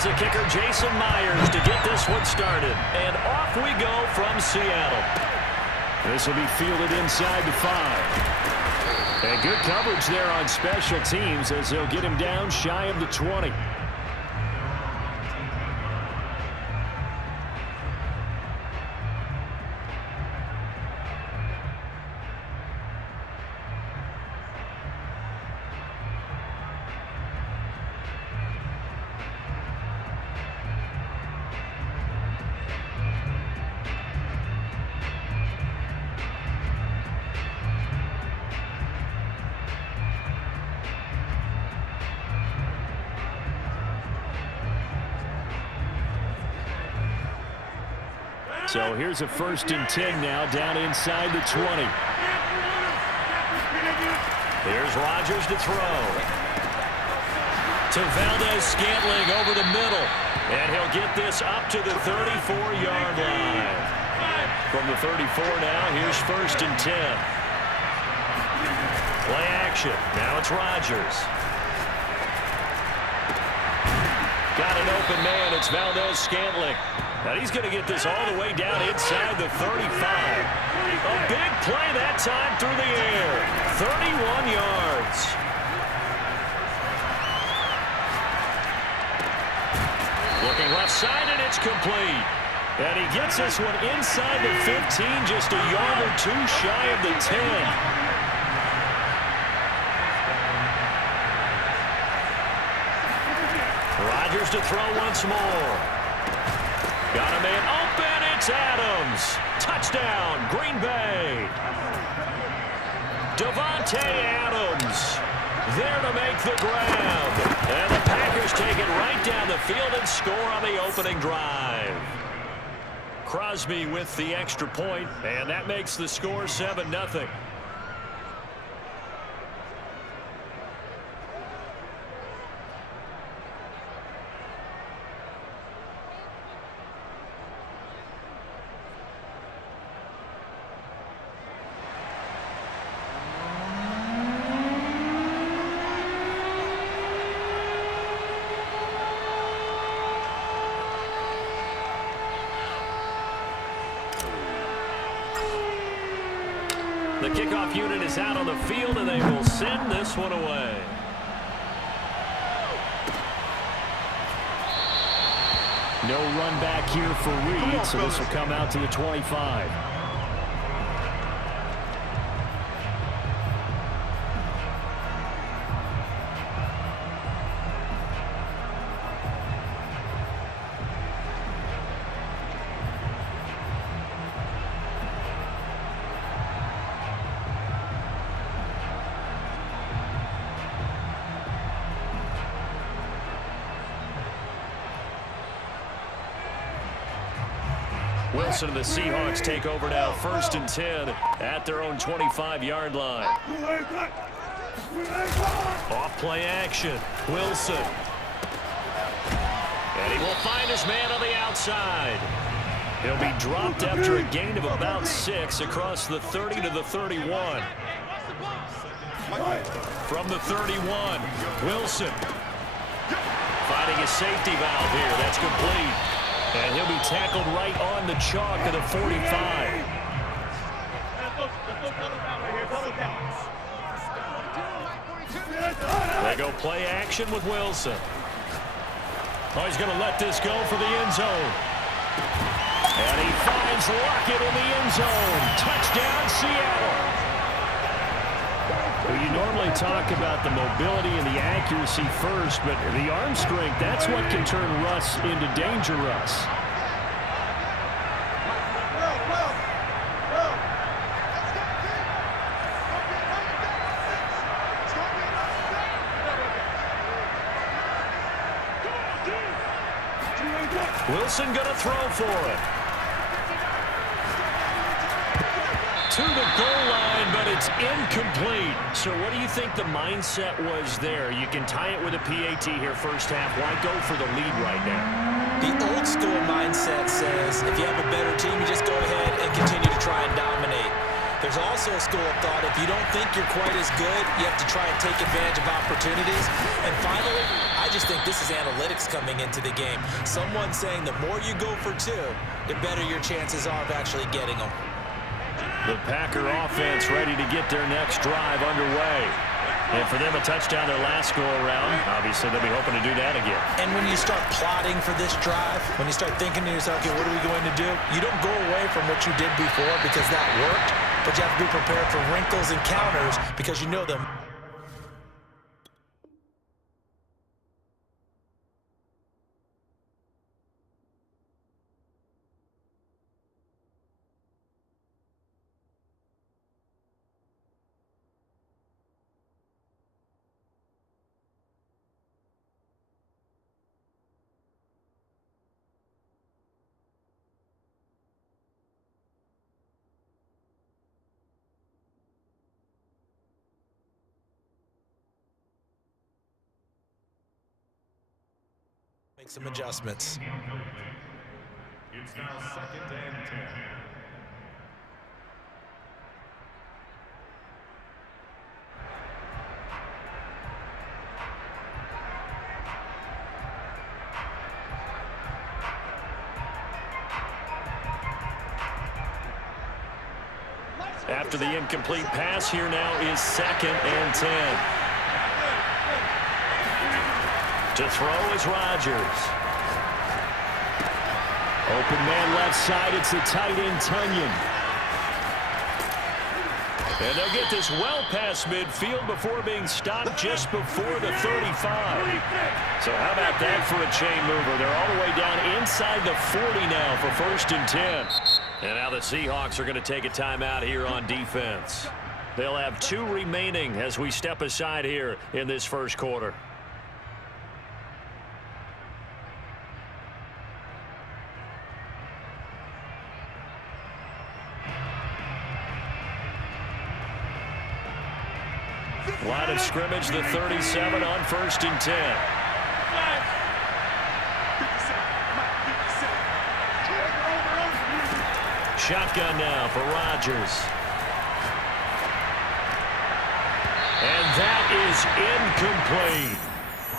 Here's the kicker, Jason Myers, to get this one started. And off we go from Seattle. This will be fielded inside the 5. And good coverage there on special teams as they'll get him down shy of the 20. So here's a 1st and 10 now, down inside the 20. Here's Rodgers to throw. To Valdez-Scantling over the middle. And he'll get this up to the 34-yard line. From the 34 now, here's 1st and 10. Play action. Now it's Rodgers. Got an open man. It's Valdez-Scantling. Now he's going to get this all the way down inside the 35. A big play that time through the air. 31 yards. Looking left side, and it's complete. And he gets this one inside the 15, just a yard or two shy of the 10. Rodgers to throw once more. Got a man open. It's Adams. Touchdown, Green Bay. Davante Adams there to make the grab. And the Packers take it right down the field and score on the opening drive. Crosby with the extra point, and that makes the score 7-0. The kickoff unit is out on the field, and they will send this one away. No run back here for Reed, so this will come out to the 25. Wilson and the Seahawks take over now, 1st and 10 at their own 25-yard line. Off play action, Wilson. And he will find his man on the outside. He'll be dropped after a gain of about 6 across the 30 to the 31. From the 31, Wilson finding his safety valve here. That's complete. And he'll be tackled right on the chalk of the 45. They go play action with Wilson. Oh, he's going to let this go for the end zone. And he finds Lockett in the end zone. Touchdown, Seattle. Well, you normally talk about the mobility and the accuracy first, but the arm strength, that's what can turn Russ into danger Russ. Wilson going to throw for it. To the goal line, but it's incomplete. So what do you think the mindset was there? You can tie it with a PAT here first half. Why go for the lead right now? The old school mindset says if you have a better team, you just go ahead and continue to try and dominate. There's also a school of thought, if you don't think you're quite as good, you have to try and take advantage of opportunities. And finally, I just think this is analytics coming into the game. Someone saying the more you go for two, the better your chances are of actually getting them. The Packer offense ready to get their next drive underway. And for them, a touchdown their last go-around. Obviously, they'll be hoping to do that again. And when you start plotting for this drive, when you start thinking to yourself, okay, what are we going to do? You don't go away from what you did before because that worked, but you have to be prepared for wrinkles and counters because you know them. Make some adjustments. It's now 2nd and 10. After the incomplete pass, here now is 2nd and 10. To throw is Rodgers. Open man left side. It's the tight end, Tunyon. And they'll get this well past midfield before being stopped just before the 35. So how about that for a chain mover? They're all the way down inside the 40 now for 1st and 10. And now the Seahawks are going to take a timeout here on defense. They'll have 2 remaining as we step aside here in this first quarter. Line of scrimmage, the 37 on 1st and 10. Shotgun now for Rodgers. And that is incomplete.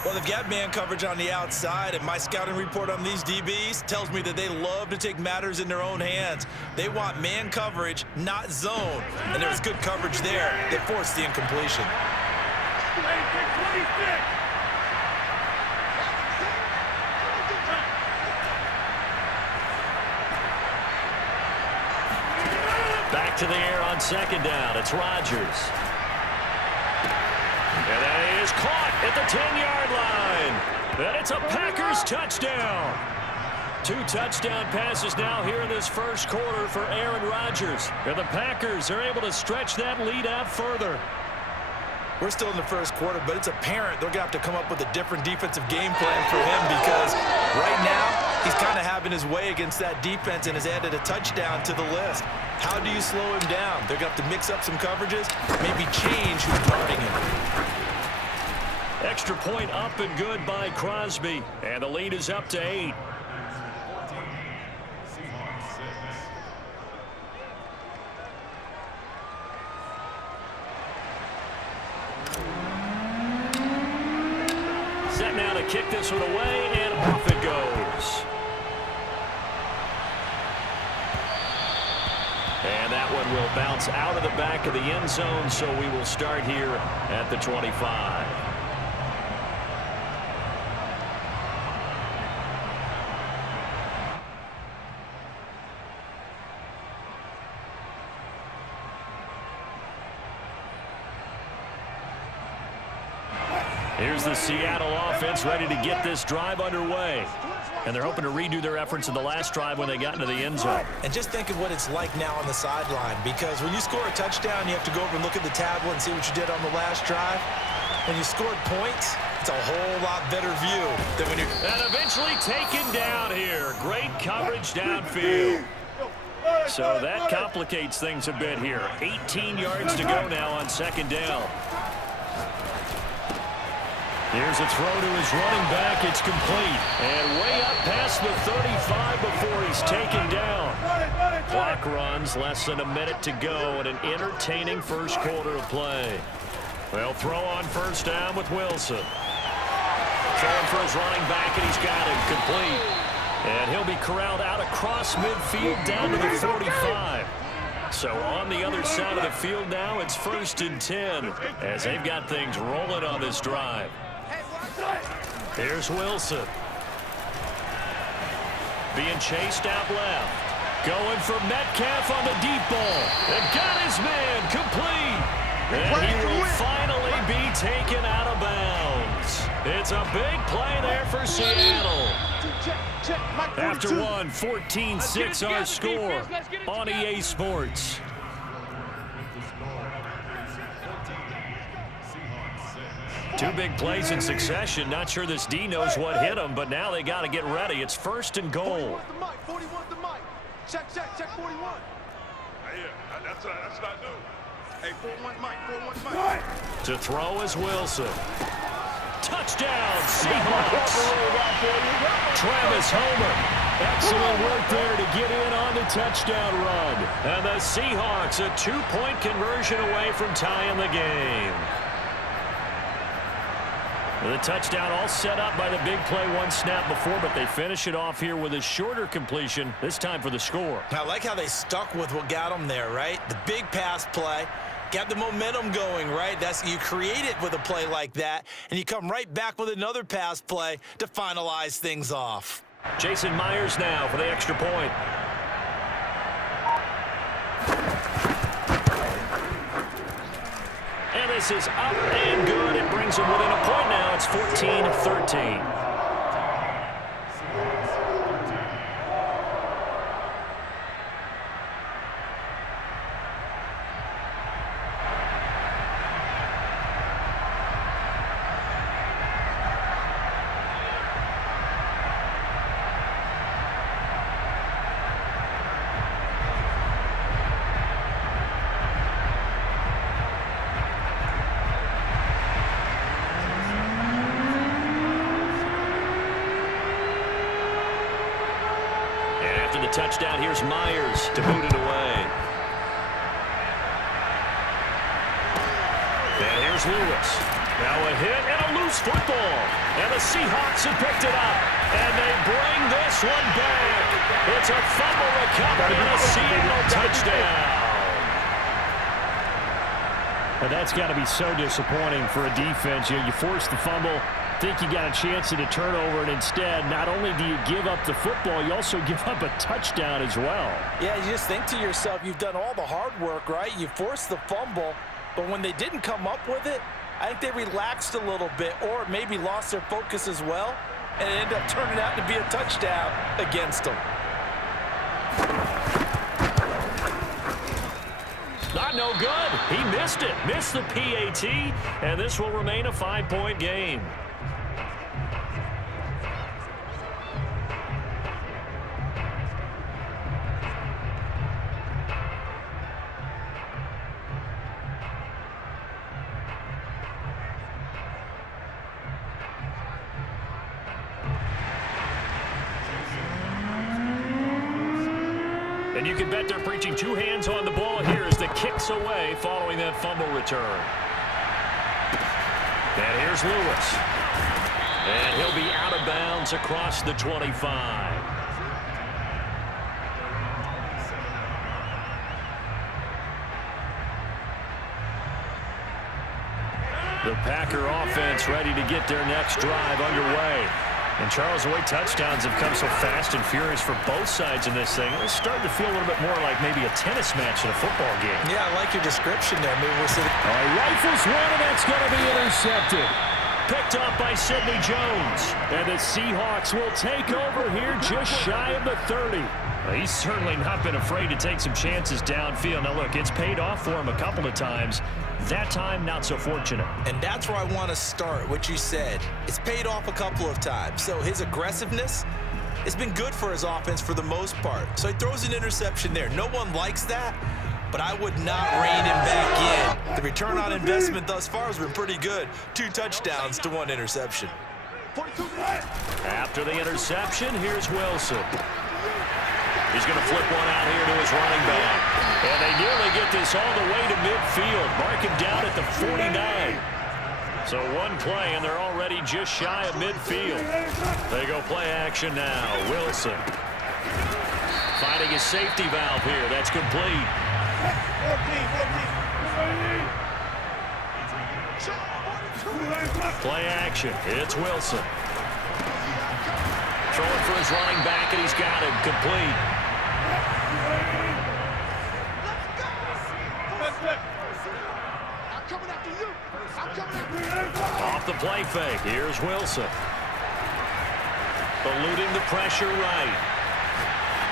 Well, they've got man coverage on the outside, and my scouting report on these DBs tells me that they love to take matters in their own hands. They want man coverage, not zone. And there's good coverage there that forced the incompletion. Back to the air on 2nd down. It's Rodgers. And that is caught at the 10-yard line. And it's a Packers touchdown. 2 touchdown passes now here in this first quarter for Aaron Rodgers. And the Packers are able to stretch that lead out further. We're still in the first quarter, but it's apparent they're going to have to come up with a different defensive game plan for him because right now he's kind of having his way against that defense and has added a touchdown to the list. How do you slow him down? They're going to have to mix up some coverages, maybe change who's guarding him. Extra point up and good by Crosby. And the lead is up to 8. Set now to kick this one away, and off it goes. And that one will bounce out of the back of the end zone, so we will start here at the 25. Here's the Seattle offense ready to get this drive underway. And they're hoping to redo their efforts in the last drive when they got into the end zone. And just think of what it's like now on the sideline, because when you score a touchdown, you have to go over and look at the tablet and see what you did on the last drive. When you scored points, it's a whole lot better view than when you're... And eventually taken down here. Great coverage downfield. So that complicates things a bit here. 18 yards to go now on 2nd down. Here's a throw to his running back. It's complete. And way up past the 35 before he's taken down. Clock runs, less than a minute to go in an entertaining first quarter of play. They'll throw on first down with Wilson. Throwing for his running back, and he's got him complete. And he'll be corralled out across midfield down to the 45. So on the other side of the field now, it's 1st and 10 as they've got things rolling on this drive. Here's Wilson. Being chased out left. Going for Metcalf on the deep ball. And got his man complete. And he will finally be taken out of bounds. It's a big play there for Seattle. After one, 14-6 our score on EA Sports. Two big plays in succession. Not sure this D knows what hit him, but now they got to get ready. It's 1st and goal. 41 the mic. Check 41. Yeah, that's what I do. Hey, 41 mic. To throw is Wilson. Touchdown, Seahawks. Travis Homer. Excellent work there to get in on the touchdown run. And the Seahawks a 2-point conversion away from tying the game. The touchdown all set up by the big play one snap before, but they finish it off here with a shorter completion, this time for the score. I like how they stuck with what got them there, right? The big pass play. Got the momentum going, right? You create it with a play like that, and you come right back with another pass play to finalize things off. Jason Myers now for the extra point. And this is up and good. It brings them within a point now. It's 14-13. Touchdown, here's Myers to boot it away. And here's Lewis. Now a hit and a loose football. And the Seahawks have picked it up. And they bring this one back. It's a fumble recovery and a Seattle touchdown. And that's got to be so disappointing for a defense. You force the fumble, think you got a chance at a turnover, and instead, not only do you give up the football, you also give up a touchdown as well. Yeah, you just think to yourself, you've done all the hard work, right? You forced the fumble, but when they didn't come up with it, I think they relaxed a little bit or maybe lost their focus as well, and it ended up turning out to be a touchdown against them. Not no good. He missed it. Missed the PAT, and this will remain a 5-point game. And you can bet they're preaching two hands on the ball here as the kick's away following that fumble return. And here's Lewis. And he'll be out of bounds across the 25. The Packer offense ready to get their next drive underway. And, Charles, the way touchdowns have come so fast and furious for both sides in this thing, it's starting to feel a little bit more like maybe a tennis match in a football game. Yeah, I like your description there. Maybe we'll see. Rifles one, and that's going to be intercepted. Picked up by Sidney Jones. And the Seahawks will take over here just shy of the 30. Well, he's certainly not been afraid to take some chances downfield. Now, look, it's paid off for him a couple of times. That time, not so fortunate. And that's where I want to start, what you said. It's paid off a couple of times. So his aggressiveness has been good for his offense for the most part. So he throws an interception there. No one likes that, but I would not rein him back in. The return on investment thus far has been pretty good. 2 touchdowns to 1 interception. After the interception, here's Wilson. He's going to flip one out here to his running back. And they nearly get this all the way to midfield. Mark him down at the 49. So one play, and they're already just shy of midfield. They go play action now. Wilson finding his safety valve here. That's complete. Play action. It's Wilson. Throwing for his running back, and he's got him complete. Off the play fake. Here's Wilson. Eluding the pressure right.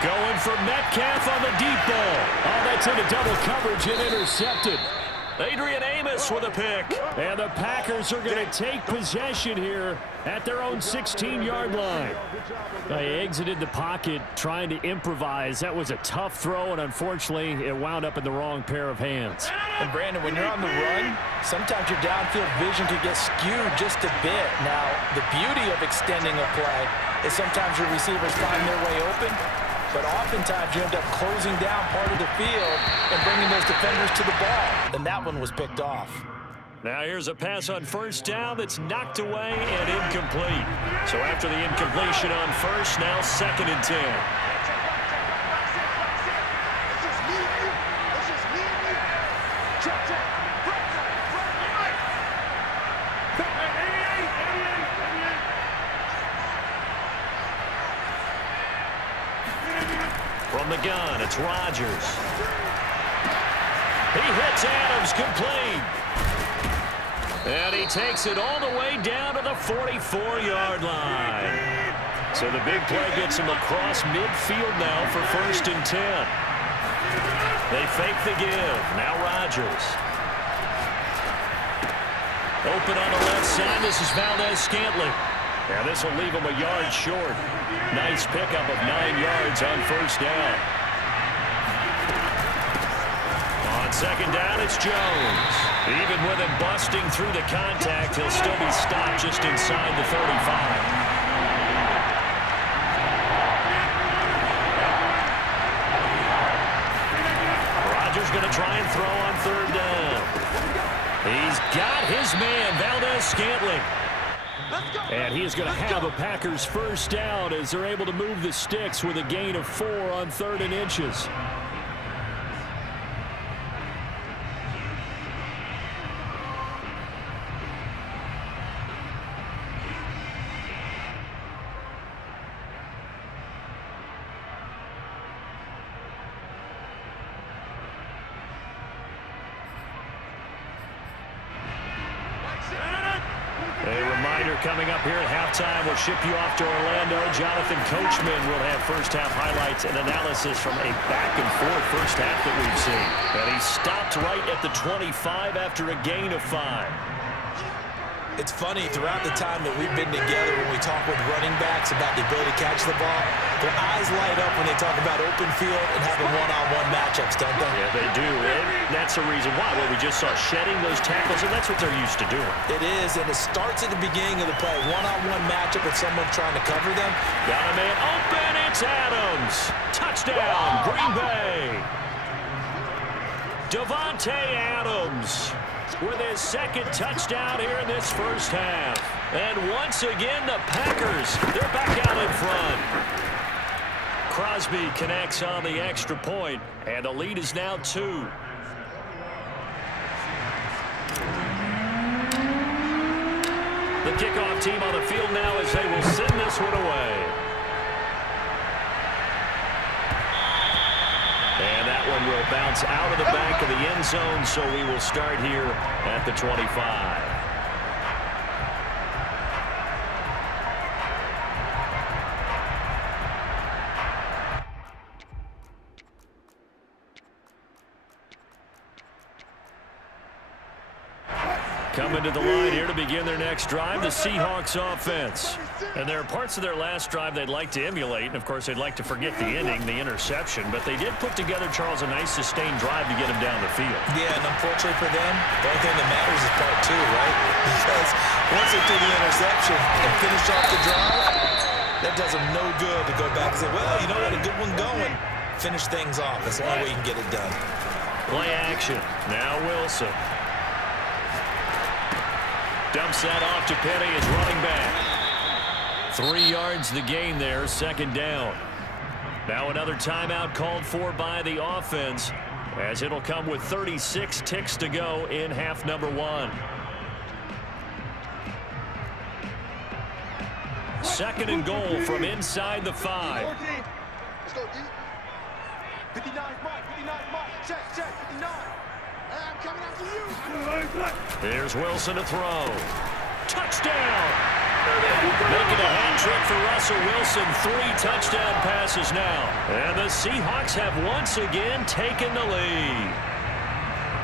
Going for Metcalf on the deep ball. Oh, that's into double coverage and intercepted. Adrian Amos with a pick. And the Packers are going to take possession here at their own 16-yard line. They exited the pocket trying to improvise. That was a tough throw, and unfortunately, it wound up in the wrong pair of hands. And Brandon, when you're on the run, sometimes your downfield vision could get skewed just a bit. Now, the beauty of extending a play is sometimes your receivers find their way open, but oftentimes you end up closing down part of the field and bringing those defenders to the ball. And that one was picked off. Now here's a pass on first down that's knocked away and incomplete. So after the incompletion on first, now 2nd and 10. From the gun, it's Rodgers. He hits Adams, complete. And he takes it all the way down to the 44-yard line. So the big play gets him across midfield now for 1st and 10. They fake the give. Now Rodgers. Open on the left side. This is Valdez-Scantling. Yeah, this will leave him a yard short. Nice pickup of 9 yards on first down. On second down, it's Jones. Even with him busting through the contact, he'll still be stopped just inside the 35. Rodgers going to try and throw on 3rd down. He's got his man, Valdez-Scantling. And he is going to have a Packers first down as they're able to move the sticks with a gain of 4 on 3rd and inches. Coming up here at halftime, we'll ship you off to Orlando. Jonathan Coachman will have first-half highlights and analysis from a back-and-forth first half that we've seen. And he stopped right at the 25 after a gain of 5. It's funny, throughout the time that we've been together, when we talk with running backs about the ability to catch the ball, their eyes light up when they talk about open field and having one-on-one matchups, don't they? Yeah, they do. And that's the reason why. Well, we just saw shedding those tackles, and that's what they're used to doing. It is, and it starts at the beginning of the play. One-on-one matchup with someone trying to cover them. Got a man open. It's Adams. Touchdown, Green Bay. Davante Adams with his 2nd touchdown here in this first half. And once again, the Packers, they're back out in front. Crosby connects on the extra point, and the lead is now 2. The kickoff team on the field now as they will send this one away. And that one will bounce out of the back of the end zone, so we will start here at the 25. Coming to the line here to begin their next drive, the Seahawks offense. And there are parts of their last drive they'd like to emulate. And, of course, they'd like to forget the ending, the interception. But they did put together, Charles, a nice sustained drive to get him down the field. Yeah, and unfortunately for them, the only thing that matters is part 2, right? Because once they do the interception and finish off the drive, that does them no good to go back and say, well, you know what, a good one going. finish things off. That's the only way you can get it done. Play action. Now Wilson. Dumps that off to Penny as running back. 3 yards the gain there, second down. Now another timeout called for by the offense, as it'll come with 36 ticks to go in half number 1. Second and goal from inside the 5. Let's go, D. 59 Mike, 59 Mike. Check, 59. I'm coming after you. Here's Wilson to throw. Touchdown! Making a hat trick for Russell Wilson. 3 touchdown passes now. And the Seahawks have once again taken the lead.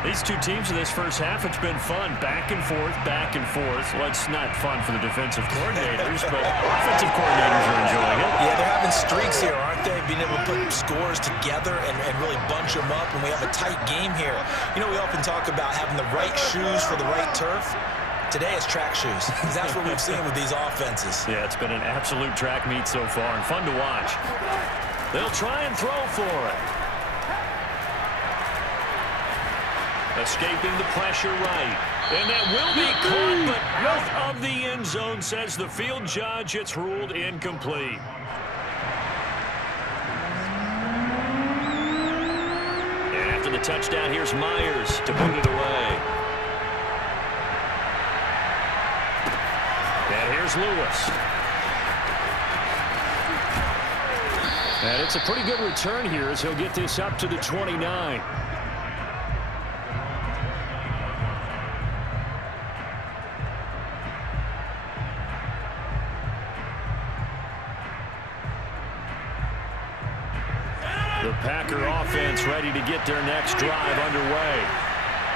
These two teams in this first half, it's been fun. Back and forth, back and forth. Well, it's not fun for the defensive coordinators, but offensive coordinators are enjoying it. Yeah, they're having streaks here, aren't they? Being able to put scores together and really bunch them up, and we have a tight game here. You know, we often talk about having the right shoes for the right turf. Today it's track shoes. That's what we've seen with these offenses. Yeah, it's been an absolute track meet so far and fun to watch. They'll try and throw for it. Escaping the pressure right. And that will be caught, but out of the end zone, says the field judge. It's ruled incomplete. And after the touchdown, here's Myers to put it away. And here's Lewis. And it's a pretty good return here as he'll get this up to the 29. The Packer offense ready to get their next drive underway.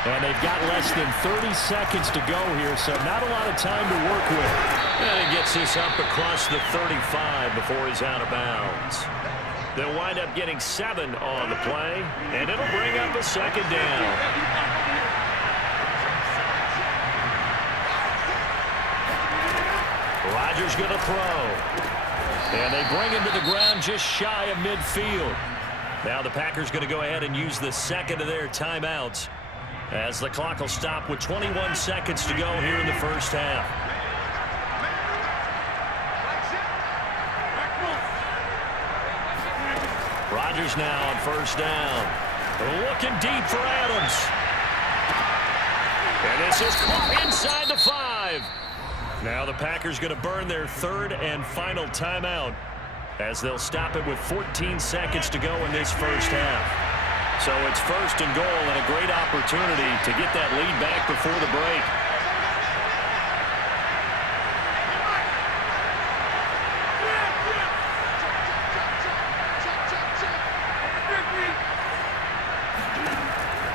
And they've got less than 30 seconds to go here, so not a lot of time to work with. And he gets this up across the 35 before he's out of bounds. They'll wind up getting 7 on the play, and it'll bring up a second down. Rodgers going to throw. And they bring him to the ground just shy of midfield. Now the Packers going to go ahead and use the second of their timeouts, as the clock will stop with 21 seconds to go here in the first half. Rodgers now on first down. Looking deep for Adams. And this is caught inside the 5. Now the Packers going to burn their third and final timeout, as they'll stop it with 14 seconds to go in this first half. So it's first and goal and a great opportunity to get that lead back before the break.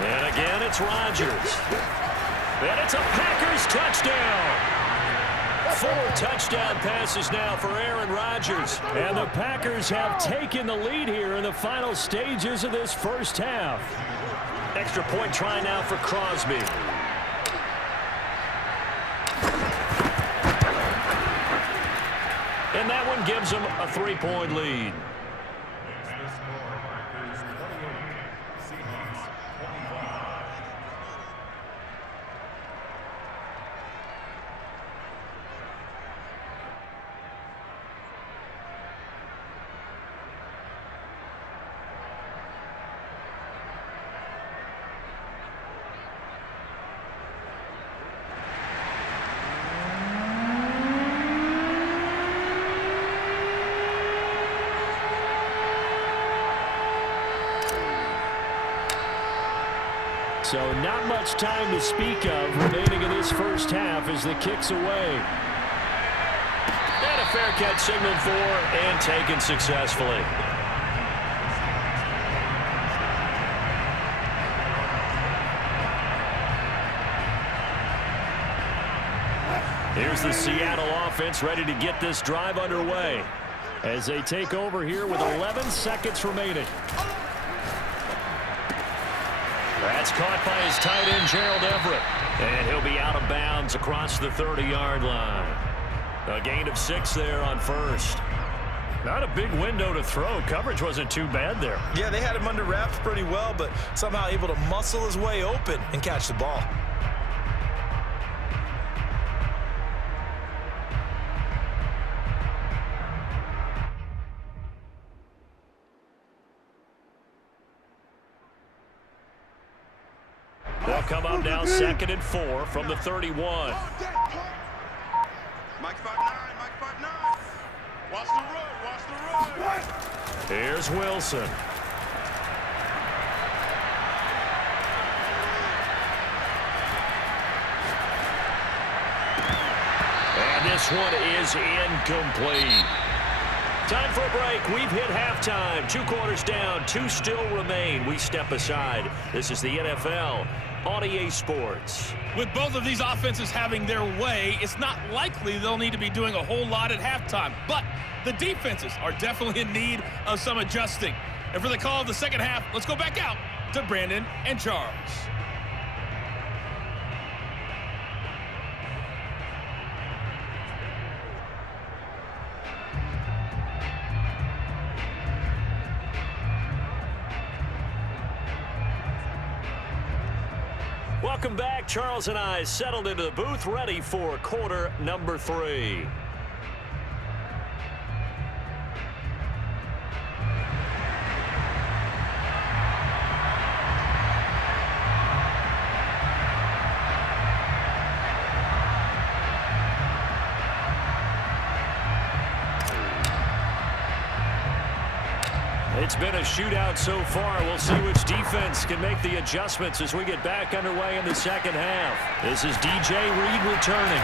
And again, it's Rodgers. And it's a Packers touchdown. 4 touchdown passes now for Aaron Rodgers. And the Packers have taken the lead here in the final stages of this first half. Extra point try now for Crosby. And that one gives them a 3-point lead. So not much time to speak of remaining in this first half as the kick's away. And a fair catch signaled for and taken successfully. Here's the Seattle offense ready to get this drive underway as they take over here with 11 seconds remaining. That's caught by his tight end, Gerald Everett. And he'll be out of bounds across the 30-yard line. A gain of 6 there on first. Not a big window to throw. Coverage wasn't too bad there. Yeah, they had him under wraps pretty well, but somehow able to muscle his way open and catch the ball. They'll come up now 2nd and 4 from the 31. Mike 5'9", Mike 5'9". Watch the run, watch the run. Here's Wilson. And this one is incomplete. Time for a break. We've hit halftime. 2 quarters down. 2 still remain. We step aside. This is the NFL on EA Sports. With both of these offenses having their way, it's not likely they'll need to be doing a whole lot at halftime. But the defenses are definitely in need of some adjusting. And for the call of the second half, let's go back out to Brandon and Charles. Welcome back. Charles and I settled into the booth, ready for quarter number 3. It's been a shootout so far. We'll see which defense can make the adjustments as we get back underway in the second half. This is DJ Reed returning.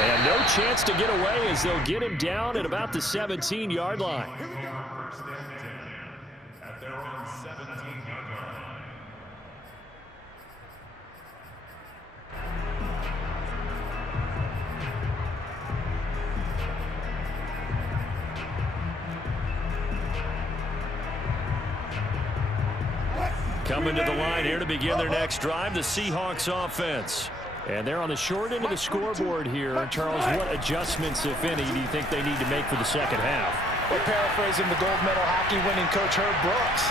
And no chance to get away as they'll get him down at about the 17-yard line. First and 10 at their own 17-yard line. Coming to the line here to begin their next drive, the Seahawks offense. And they're on the short end of the scoreboard here. Charles, what adjustments, if any, do you think they need to make for the second half? Well, paraphrasing the gold medal hockey winning coach Herb Brooks,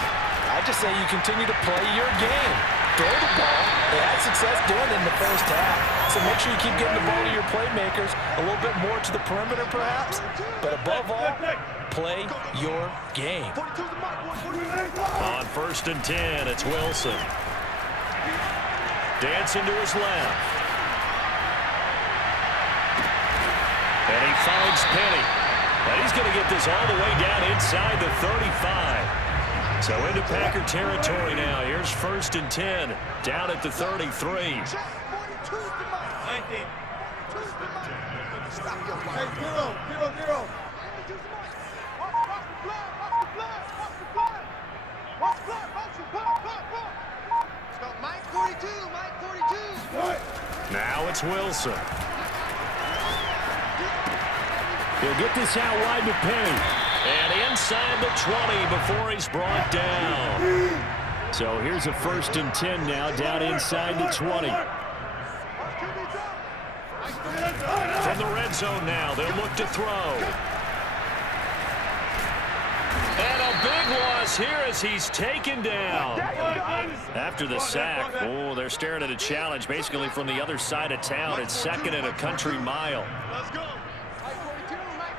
I just say you continue to play your game. Throw the ball. They had success doing it in the first half. So make sure you keep getting the ball to your playmakers, a little bit more to the perimeter perhaps. But above all, play your game. On 1st and 10, it's Wilson. Dancing to his left. And he finds Penny. And he's going to get this all the way down inside the 35. So into Packer territory now. Here's 1st and 10, down at the 33. Mike 42, Mike 42. Now it's Wilson. He'll get this out wide to Penny. And inside the 20 before he's brought down. So here's a 1st and 10 now, down inside the 20. From the red zone now, they'll look to throw. And a big loss here as he's taken down. After the sack, oh, they're staring at a challenge basically from the other side of town. It's 2nd and a country mile. Let's go. Mike 42, Mike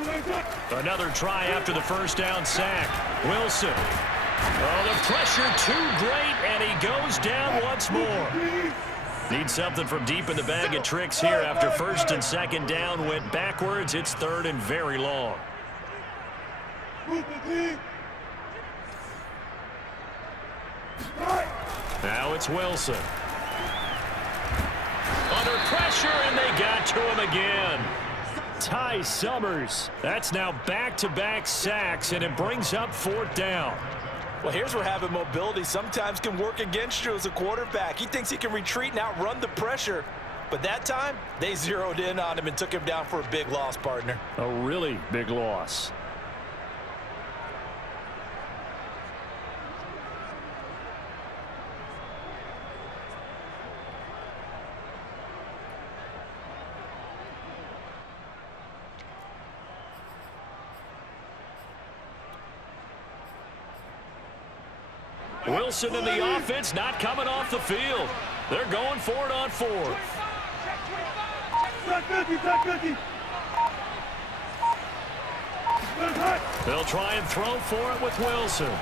42. Another try after the first down sack. Wilson. Oh, the pressure too great, and he goes down once more. Need something from deep in the bag of tricks here after 1st and 2nd down went backwards. It's 3rd and very long. Now it's Wilson. Under pressure, and they got to him again. Ty Summers. That's now back-to-back sacks, and it brings up 4th down. Well, here's where having mobility sometimes can work against you as a quarterback. He thinks he can retreat and outrun the pressure. But that time, they zeroed in on him and took him down for a big loss, partner. A really big loss. Wilson and the offense not coming off the field. They're going for it on fourth. They'll try and throw for it with Wilson.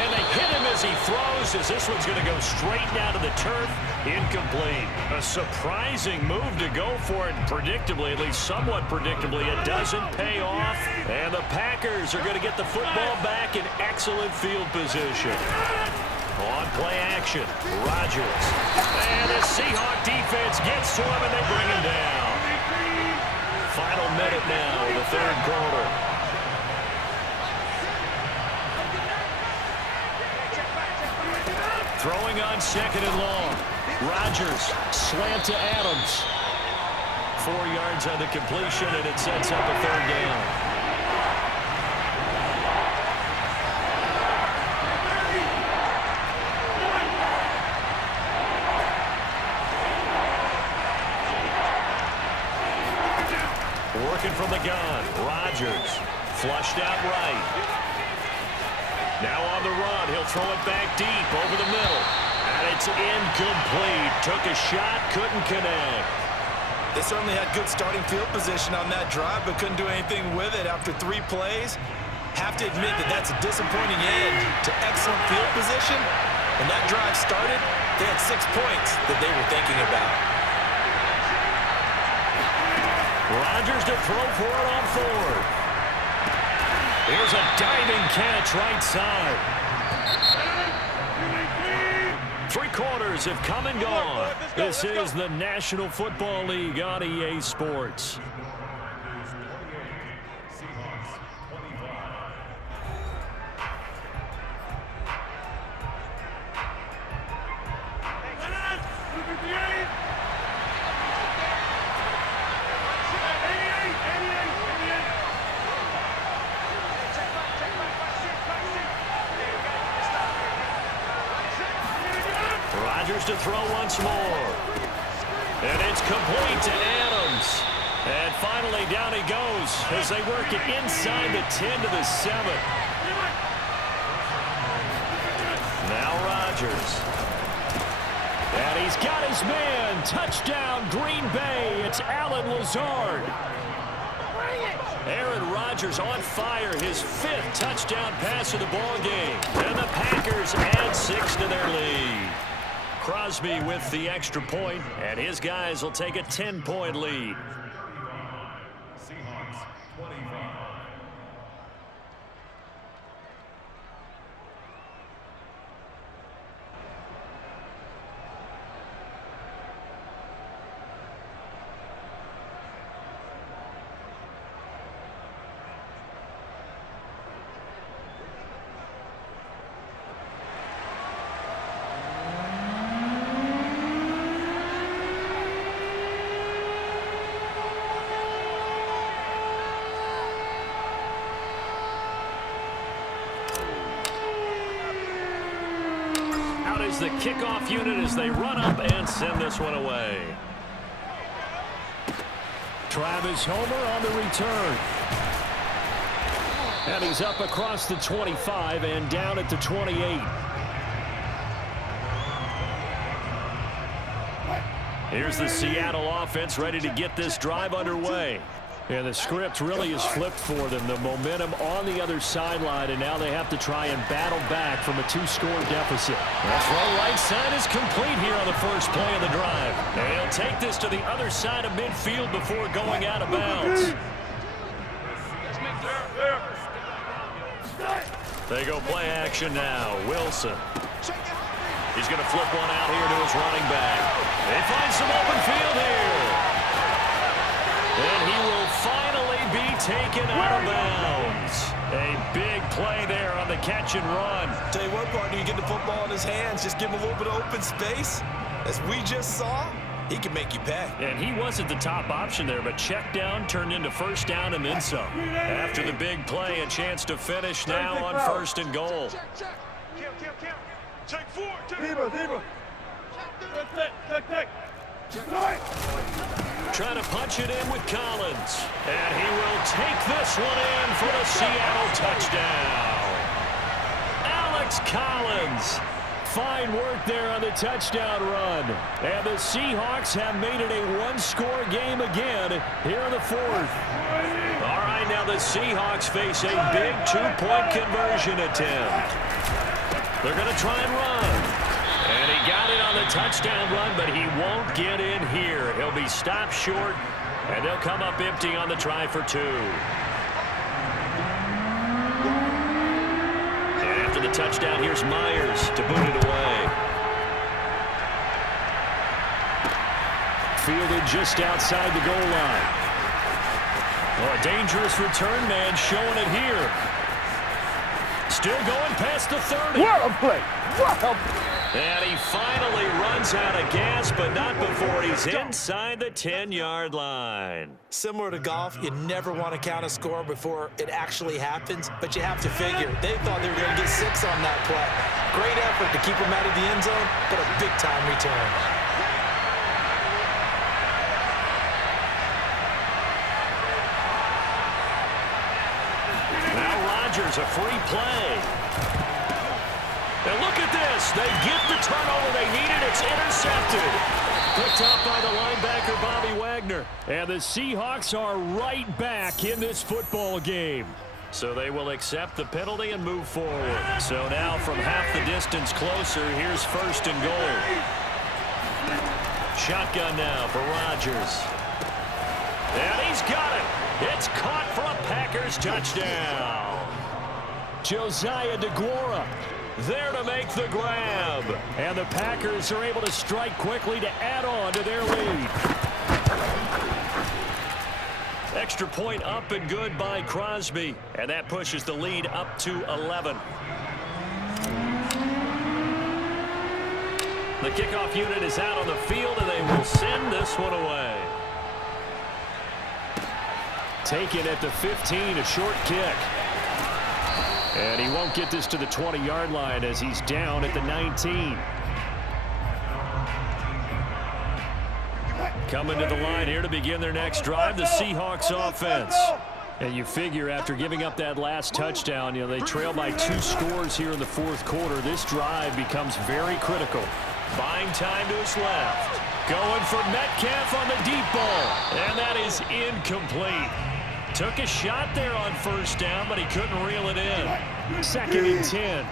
And they hit him as he throws, as this one's going to go straight down to the turf. Incomplete. A surprising move to go for it. Predictably, at least somewhat predictably, it doesn't pay off. And the Packers are going to get the football back in excellent field position. On play action, Rodgers. And the Seahawk defense gets to him, and they bring him down. Final minute now in the third quarter. Throwing on second and long. Rodgers, slant to Adams. 4 yards on the completion, and it sets up a third down. Working from the gun, Rodgers, flushed out right. Now on the run, he'll throw it back deep over the middle. And it's incomplete. Took a shot, couldn't connect. They certainly had good starting field position on that drive, but couldn't do anything with it after 3 plays. Have to admit that that's a disappointing end to excellent field position. When that drive started, they had 6 points that they were thinking about. Rodgers to throw for it on fourth. Here's a diving catch right side. 3 quarters have come and gone. This is the National Football League on EA Sports. Rodgers to throw once more. And it's complete to Adams. And finally down he goes as they work it inside the 10 to the 7. Now Rodgers. And he's got his man. Touchdown, Green Bay. It's Allen Lazard. Aaron Rodgers on fire. His 5th touchdown pass of the ball game. And the Packers add 6 to their lead. Crosby with the extra point, and his guys will take a 10-point lead. Seahawks 25. Is the kickoff unit as they run up and send this one away. Travis Homer on the return. And he's up across the 25 and down at the 28. Here's the Seattle offense ready to get this drive underway. And the script really is flipped for them. The momentum on the other sideline, and now they have to try and battle back from a 2-score deficit. The throw right side is complete here on the first play of the drive. And he'll take this to the other side of midfield before going out of bounds. They go play action now. Wilson. He's going to flip one out here to his running back. They find some open field here. And he will finally be taken out of bounds. A big play there on the catch and run. Tell you what, partner, you get the football in his hands, just give him a little bit of open space. As we just saw, he can make you pay. And he wasn't the top option there, but check down turned into first down and then some. After the big play, a chance to finish now on 1st and goal. Check 4. Trying to punch it in with Collins. And he will take this one in for the Seattle touchdown. Alex Collins. Fine work there on the touchdown run. And the Seahawks have made it a one-score game again here in the fourth. All right, now the Seahawks face a big two-point conversion attempt. They're going to try and run. And he got it on the touchdown run, but he won't get in here. He'll be stopped short, and they'll come up empty on the try for two. The touchdown, here's Myers to boot it away. Fielded just outside the goal line. Oh, a dangerous return man showing it here. Still going past the 30. What a play! What a... And he finally runs out of gas, but not before he's inside the 10-yard line. Similar to golf, you never want to count a score before it actually happens, but you have to figure. They thought they were going to get 6 on that play. Great effort to keep them out of the end zone, but a big-time return. Now Rodgers, a free play. And look at this. They get the turnover they needed. It's intercepted. Picked up by the linebacker, Bobby Wagner. And the Seahawks are right back in this football game. So they will accept the penalty and move forward. So now from half the distance closer, here's first and goal. Shotgun now for Rodgers. And he's got it. It's caught for a Packers touchdown. Josiah DeGuara there to make the grab. And the Packers are able to strike quickly to add on to their lead. Extra point up and good by Crosby. And that pushes the lead up to 11. The kickoff unit is out on the field, and they will send this one away. Taken at the 15, a short kick. And he won't get this to the 20-yard line as he's down at the 19. Coming to the line here to begin their next drive, the Seahawks offense. And you figure after giving up that last touchdown, they trail by 2 scores here in the fourth quarter. This drive becomes very critical. Buying time to his left. Going for Metcalf on the deep ball. And that is incomplete. Took a shot there on first down, but he couldn't reel it in. Second and 10.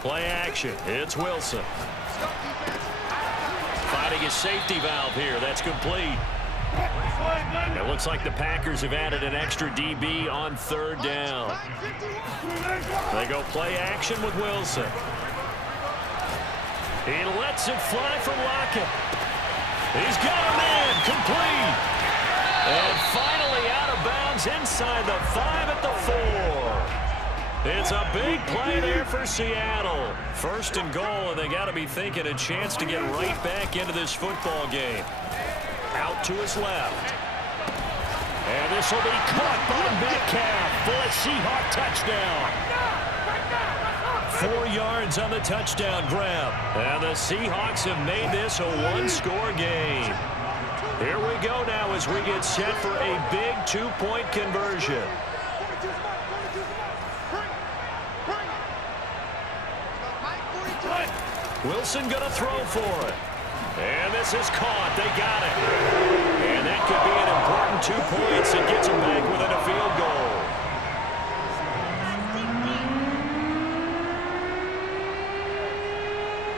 Play action. It's Wilson. Finding a safety valve here. That's complete. It looks like the Packers have added an extra DB on third down. They go play action with Wilson. He lets it fly from Lockett. He's got a man, complete. And finally out of bounds inside the 5 at the 4. It's a big play there for Seattle. First and goal, and they got to be thinking a chance to get right back into this football game. Out to his left. And this will be caught by Metcalf for a Seahawk touchdown. 4 yards on the touchdown grab. And the Seahawks have made this a one-score game. Here we go now as we get set for a big 2-point conversion. Wilson going to throw for it. And this is caught. They got it. And that could be an important 2 points that gets them back within a field goal.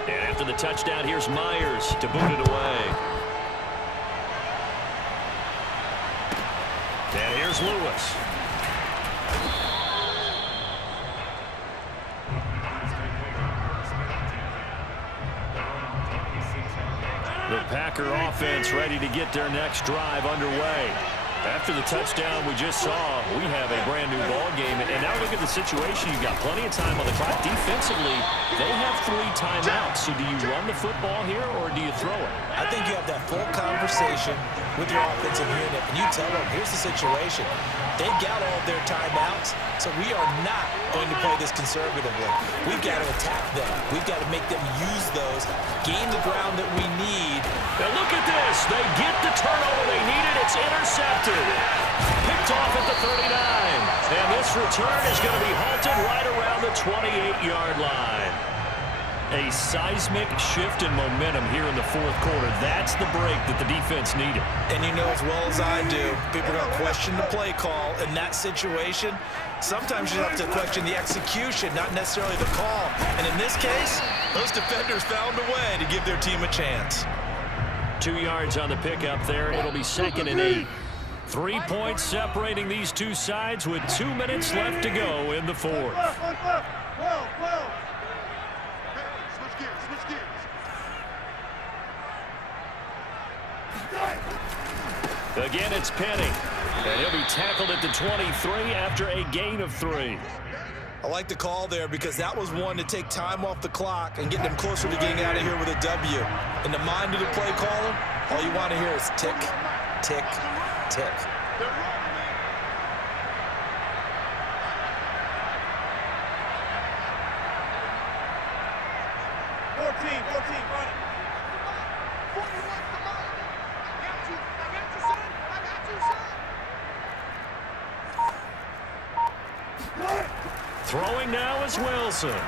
And after the touchdown, here's Myers to boot it away. And here's Lewis. The Packer offense ready to get their next drive underway. After the touchdown we just saw, we have a brand new ball game. And now look at the situation. You've got plenty of time on the clock. Defensively, they have 3 timeouts. So do you run the football here or do you throw it? I think you have that full conversation with your offensive unit, and you tell them, here's the situation. They've got all of their timeouts, so we are not going to play this conservatively. We've got to attack them. We've got to make them use those, gain the ground that we need. Now look at this. They get the turnover they needed. It's intercepted. Picked picked off at the 39. And this return is going to be halted right around the 28-yard line. A seismic shift in momentum here in the fourth quarter. That's the break that the defense needed. And you know as well as I do, people are going to question the play call in that situation. Sometimes you have to question the execution, not necessarily the call. And in this case, those defenders found a way to give their team a chance. 2 yards on the pickup there. It'll be 2nd and 8. 3 points separating these two sides with 2 minutes left to go in the fourth. Again, it's Penny. And he'll be tackled at the 23 after a gain of 3. I like the call there because that was one to take time off the clock and get them closer to getting out of here with a W. In the mind of the play caller, all you want to hear is tick, tick, tick. 14, run it. 41 for Mike. I got you, son. Throwing now is Wilson.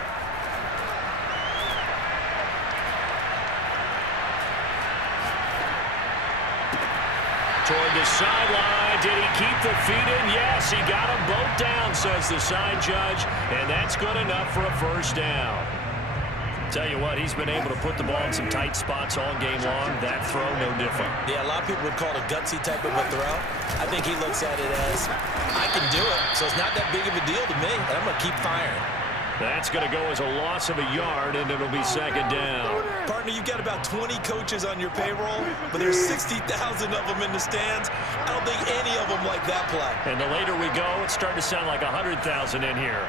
Toward the sideline. Did he keep the feet in? Yes, he got them both down, says the side judge. And that's good enough for a first down. Tell you what, he's been able to put the ball in some tight spots all game long. That throw, no different. Yeah, a lot of people would call it a gutsy type of a throw. I think he looks at it as, I can do it, so it's not that big of a deal to me, and I'm going to keep firing. That's going to go as a loss of a yard, and it'll be 2nd down. Partner, you've got about 20 coaches on your payroll, but there's 60,000 of them in the stands. I don't think any of them like that play. And the later we go, it's starting to sound like 100,000 in here.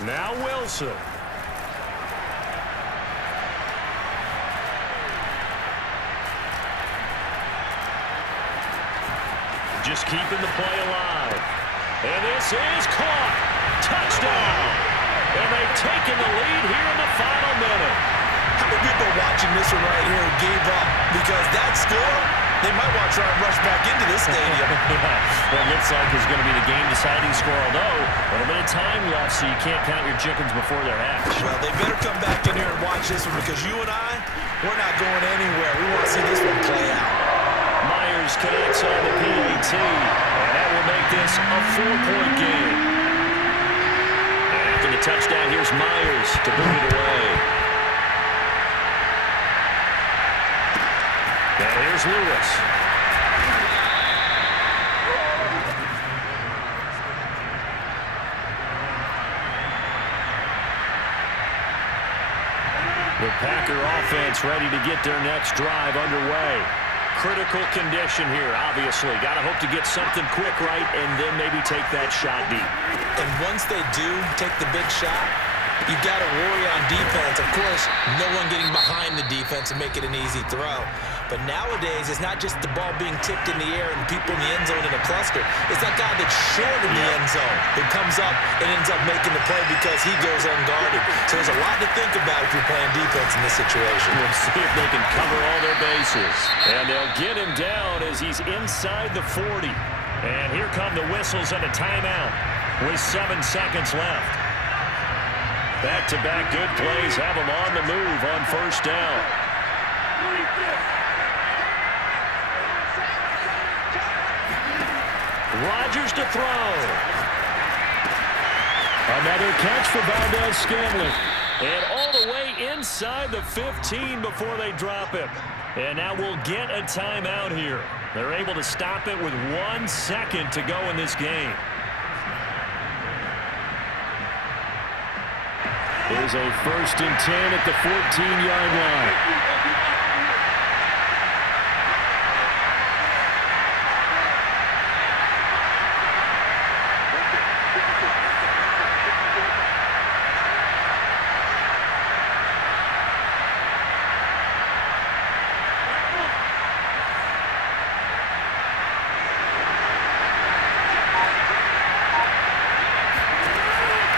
Now Wilson. Just keeping the play alive. And this is caught. Touchdown. And they've taken the lead here in the final minute. How many people watching this one right here gave up? Because that score, they might want to try and rush back into this stadium. Well, it looks like it's going to be the game-deciding score, although a little bit of time left, so you can't count your chickens before they're hatched. Well, they better come back in here and watch this one because you and I, we're not going anywhere. We want to see this one play out. Myers connects on the PAT, and that will make this a 4-point game. And after the touchdown, here's Myers to boot it away. And here's Lewis. The Packer offense ready to get their next drive underway. Critical condition here, obviously. Got to hope to get something quick right and then maybe take that shot deep. And once they do take the big shot, you've got to worry on defense. Of course, no one getting behind the defense and make it an easy throw. But nowadays, it's not just the ball being tipped in the air and people in the end zone in a cluster. It's that guy that's short in the end zone who comes up and ends up making the play because he goes unguarded. So there's a lot to think about if you're playing defense in this situation. We'll see if they can cover all their bases. And they'll get him down as he's inside the 40. And here come the whistles and a timeout with 7 seconds left. Back-to-back good plays have them on the move on first down. Rodgers to throw. Another catch for Valdez-Scantling. And all the way inside the 15 before they drop it. And now we'll get a timeout here. They're able to stop it with 1 second to go in this game. There's a 1st and 10 at the 14-yard line.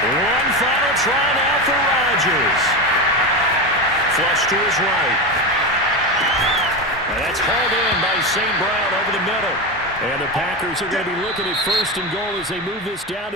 One final try now for Rodgers. Flush to his right. And that's hauled in by St. Brown over the middle. And the Packers are going to be looking at 1st and goal as they move this down.